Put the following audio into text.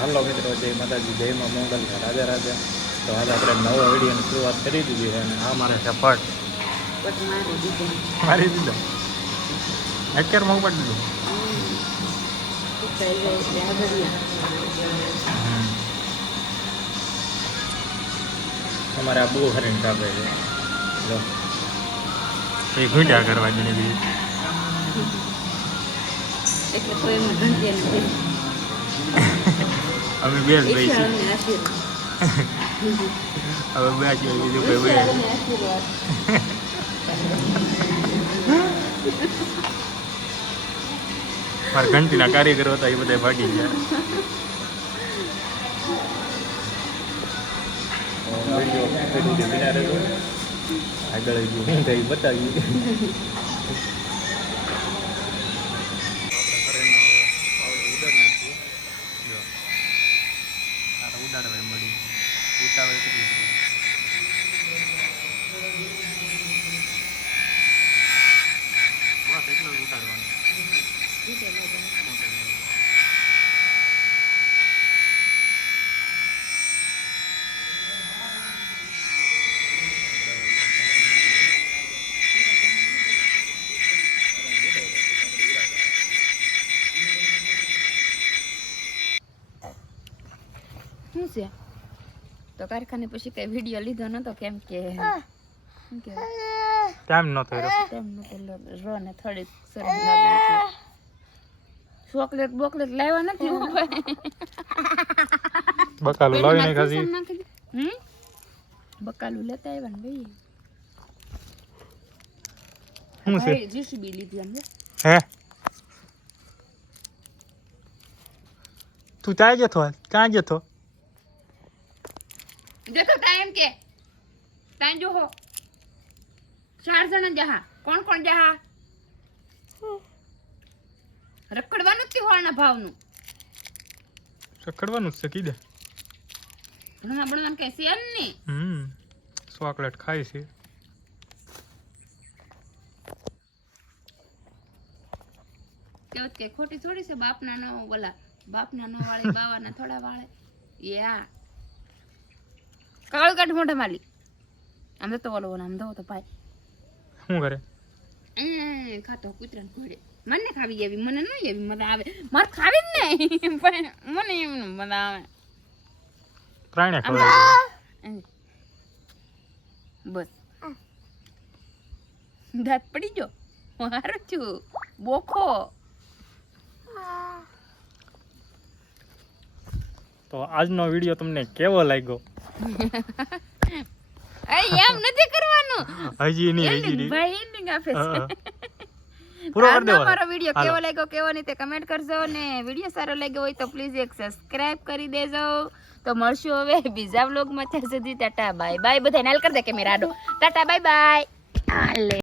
હાલો મિત્રો, જય માતાજી, જય માં મંગલ, રાજા રાજા. તો આજે આપણે નવા વિડીયોની શરૂઆત કરી દીધી છે અને આ મારે છે પટ મારી દીધો અત્યારમાં ઉપાડી દીધું. અમારે આ બહુ હરીને કાપે છે. જો એ ઘૂંટ્યા કરવા જ નથી એટલે કોઈ એમાં ઘંટી નથી. અમે બે જ ભાઈ છીએ. હવે બે છીએ, બીજું કોઈ બે મારા ઘંટીના કારીગરો હતા એ બધા ભાગી ગયા. આગળ શું થઈ બતાવી. ઉડાડવા મળી ઉતાવળ કેટલી બસ એટલું ઉતારવાનું. શું છે તો કારખાને પછી કઈ વિડીયો લીધો નતો કેમ કે ટાઈમ નતો રો ને થોડીક શરમ લાગે. ચોકલેટ બોકલેટ લાવ્યા નથી બકાલું લાવી નહીં ખાસી. બકાલું લેતા આવ્યા ને ભાઈ. શું છે જીસીબી લીધી આમ હે તું ત્યાં જતો ક્યાં જતો? देखो टाइम के टाइम जो हो 4 जण जहा कोण कोण जहा રખડવાનું જ હોવાના ભાવનું રખડવાનું જ છે કીધે. ભણવા ભણવાનું કઈ છે ને. ચોકલેટ ખાય છે. કેવત કે ખોટી થોડી છે. બાપના નો બોલા બાપના નો વાળે બાવાના થોડા વાળે યા કાળ કાઢ મોઢા માલી આમ તો ઓલો આમ દો તો ભાઈ શું કરે ખાતો કૂતરાને ઘોડે. મને ખાવી એવી મને ન એવી મજા આવે. મારે ખાવી જ નહીં પણ મને એમ મજા આવે. પ્રાણી ખવડાવે બસ દાંત પડી ગયો હારું છું બોખો. તો આજનો વિડીયો તમને કેવો લાગ્યો? એમ નથી કરવાનું. હજી નહીં ભાઈ એન્ડિંગ આપે છે. પૂરો કરી દેવાનો. મારો વિડીયો કેવો લાગ્યો કેવો નહીં તે કમેન્ટ કરજો ને વિડીયો સારો લાગ્યો હોય તો પ્લીઝ એક સબસ્ક્રાઇબ કરી દેજો. તો મળશું હવે બીજા વ્લોગમાં. ત્યાં સુધી ટાટા બાય બાય. બધાને હાલ કરી દે કેમેરા આડો. Tata bye bye. હાલે